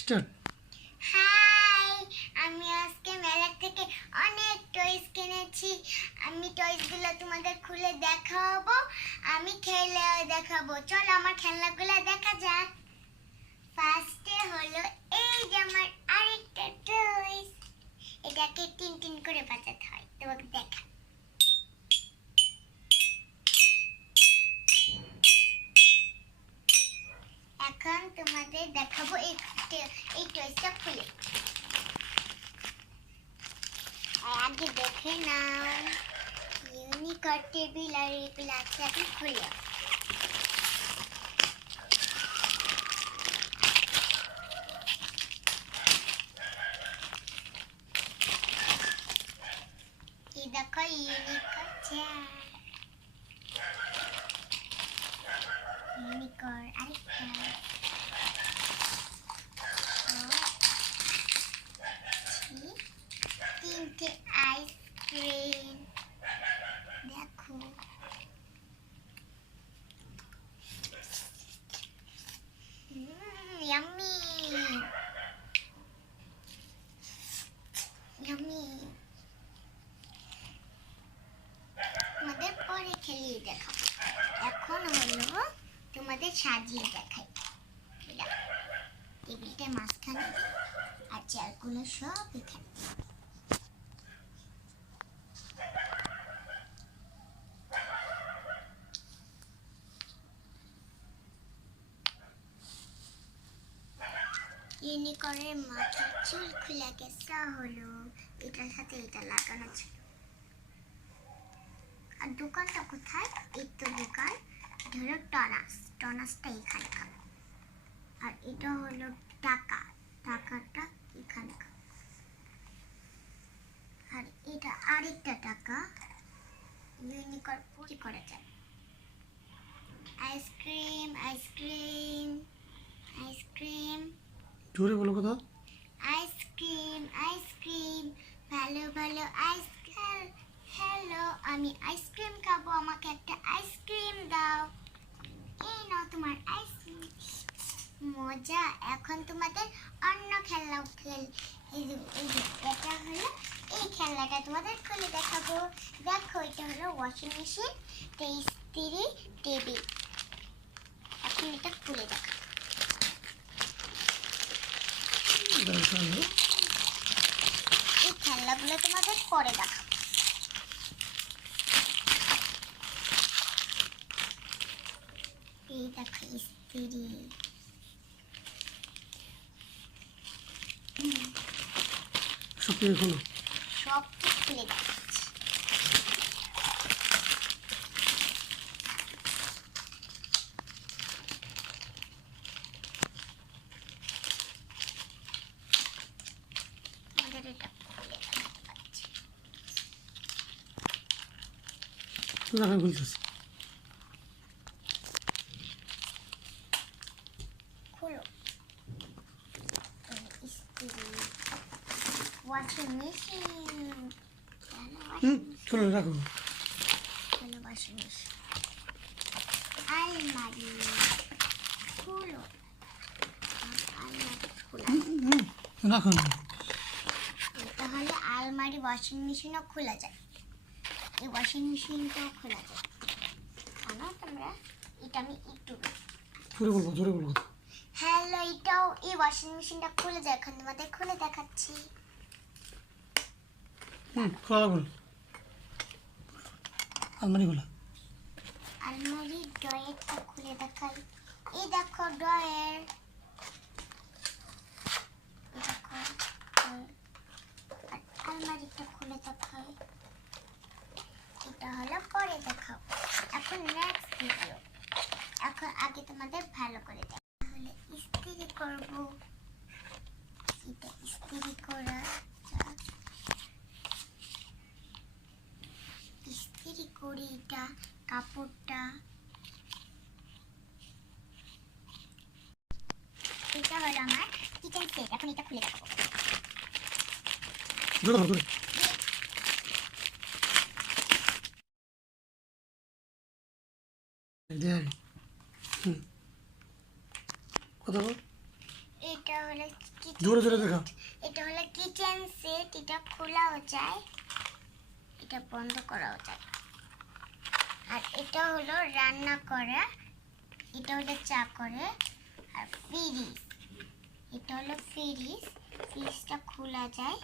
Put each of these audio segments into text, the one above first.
Start. High, আমি আজকে মেলা থেকে অনেক টয়স কিনেছি। আমি টয়সগুলো তোমাদের খুলে দেখাবো, আমি খেলে দেখাবো। চলো আমার খেলনাগুলো দেখা যাক। ফার্স্টে হলো এই যে আমার আরেকটা টয়স। এটাকে টিন টিন করে বাজাতে হয়, তোমাকে দেখা। এখন তোমাদের দেখাবো এই টয়সটা খুলে। আগে দেখে নাও ইউনিকর্ন টেবিল আর এগুলো আছে, এখন খুলে। এই দেখো ইউনিকর্ন চেয়ার, ইউনিকর্ন আরেকটা। তিনটে আইসক্রিম দেখো। Yummy yummy. তোমাদের পরে খেলিয়ে দেখাবো। এখন হলো তোমাদের সাজিয়ে দেখাই। টেবিলটা মাঝখানে আর চেয়ারগুলো সব এখানে। ইউনিকর্নের মাথার চুল খুলে গেছে হলো, এটার সাথে এটা লাগানো ছিল। আর দোকানটা কোথায়? এই তো দোকান। এটা হলো টনাসটা এখানকার। আর এটা হলো টাকাটা এখানকার। আর এটা আরেকটা টাকা। ইউনিকর্ন পরি করা যায়। Ice cream ice cream ice cream. জোরে বলো কথা। আইসক্রিম আইসক্রিম, ভালো ভালো আইসক্রিম। হ্যালো, আমি আইসক্রিম খাবো, আমাকে একটা আইসক্রিম দাও। এই নাও তোমার আইসক্রিম। মজা। এখন তোমাদের অন্য খেলনা এই যে এটা হলো এই খেলনাটা তোমাদের খুলে দেখাবো। দেখো, এটা হলো ওয়াশিং মেশিন, ইস্ত্রি টেবিল। এখন এটা খুলে দেখো। এই খেলনাগুলো তোমাদের পরে দেখাবো। এই দেখো ইস্ত্রি। সব কিছু খোলো। সব খুলে দেখাচ্ছি। আমাদের এটা খুলে দেখাতে পারছি। এখন খুলতেছি। খুলো। ইস্ত্রি, ওয়াশিং মেশিন। চলো রাখো। ওয়াশিং মেশিন, আলমারি খুলো। আলমারি খোলা। রাখো। এটা হলো আলমারি। ওয়াশিং মেশিনও খোলা যায়, এই ওয়াশিং মেশিনটাও খোলা যায়। জানো তোমরা? এটা আমি একটু জোরে বলবো। হ্যালো, এটাও এই ওয়াশিং মেশিনটা খুলে যায়। এখন তোমাদের খুলে দেখাচ্ছি। খোলা বল। আলমারি খোলা। আলমারি ড্রয়ারটা খুলে দেখাই। এই দেখো ড্রয়ার। আলমারিটা খুলে দেখাই। এটা হলো পরে দেখাবো। এখন নেক্সট ভিডিও। এখন আগে তোমাদের ভালো করে দেখা। তাহলে ইস্ত্রি করব। এটা ইস্ত্রি করা যাক। ইস্ত্রি করি এটা কাপড়টা। এটা হলো আমার কিচেন সেট। এখন এটা খুলে দেখাবো। জোরে। কথা বল। এটা এটা হলো জোরে জোরে দেখা। এটা হলো কিচেন সেট, এটা খোলাও যায়, এটা বন্ধ করাও যায়। আর এটা হলো রান্না করা, এটা হলো চা করে। আর ফ্রিজ, এটা হলো ফ্রিজ, ফ্রিজটা খোলা যায়।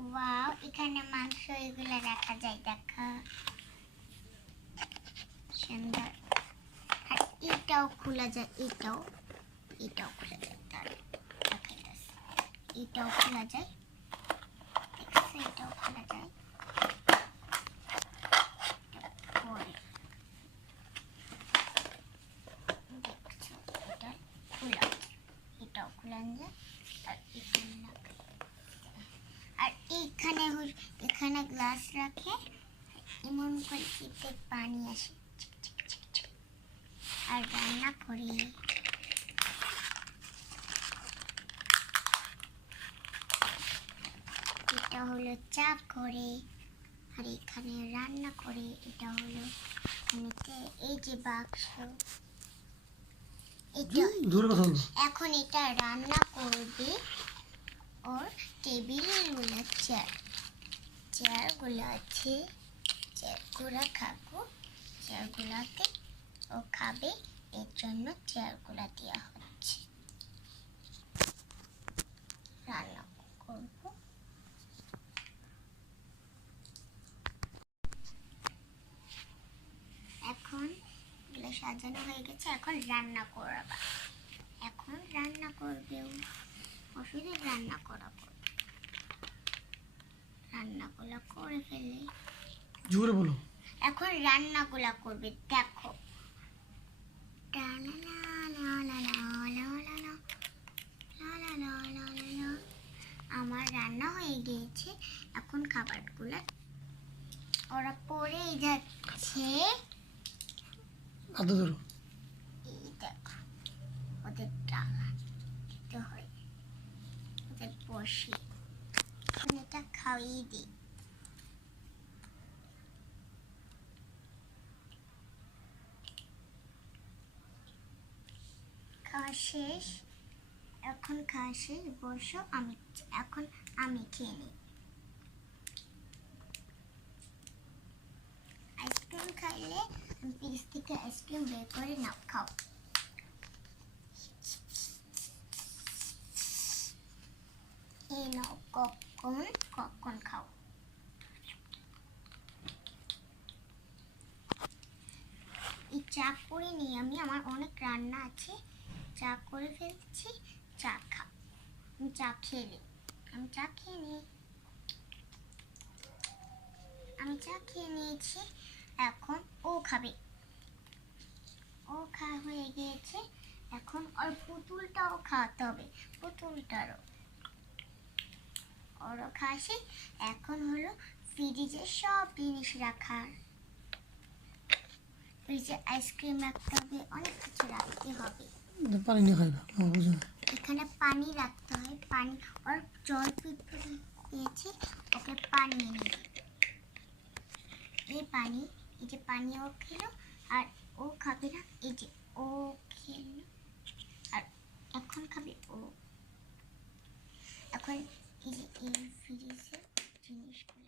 ওয়াও, এখানে মাংস এগুলো রাখা যায়, দেখা সুন্দর। আর এটাও খোলা যায়, এটাও খোলা যায়, এটাও খোলা যায়, এটাও খোলা যায়। এটাও খোলা যায়। আর এখানে গ্লাস রাখে, এমন করে চিপে পানি আসে, আর রান্না করি। এটা হলো চা করে, আর এখানে রান্না করে। এটা হলো এই যে বাক্স, এখন এটা রান্না করবে। ওর টেবিলগুলো চেয়ারগুলো আছে, চেয়ারগুলো খাবো, চেয়ারগুলোতে ও খাবে, এর জন্য চেয়ারগুলো দেওয়া হচ্ছে। রান্না করবো। এখন এগুলো সাজানো হয়ে গেছে, এখন রান্না করবা। এখন রান্না করবে, ওষুধের রান্না করাবো। রান্নাগুলো করে ফেলে, জোরে বলো। এখন রান্নাগুলো করবে, দেখো। আমার রান্না হয়ে গিয়েছে, এখন খাবারগুলো ওরা পড়েই যাচ্ছে। এই দেখো, ওদের ডালা দিতে হয়, ওদের বসে এটা খাইয়ে দিই। খাওয়া শেষ, এখন খাওয়া শেষ, বসো। এখন আমি খেয়ে নিই। আইসক্রিম খাইলে ফ্রিজ থেকে আইসক্রিম বের করে নাও, খাও। এই নাও, কখন খাও। এই চা করে নিই আমি, আমার অনেক রান্না আছে, চা করে ফেলছি। চা খা, আমি চা খেয়ে নিই, আমি চা খেয়ে নিয়েছি। এখন ও খাবে, ও খাওয়া হয়ে গিয়েছে। এখন ওর পুতুলটাও খাওয়াতে হবে, পুতুলটারও ওরও খাসি। এখন হলো ফ্রিজে সব জিনিস রাখার, ফ্রিজে আইসক্রিম রাখতে হবে, অনেক কিছু রাখতে হবে। পানি নিয়ে খাইবা, এখানে পানি রাখতে হয়, পানি ওর জল পিতে দিয়েছি, ওকে পানি এনে দিই। এই যে পানি ও খেলো, আর ও খাবে না, এই যে ও খেলো, আর এখন খাবে ও। এখন এই যে এই ফ্রিজে জিনিসগুলো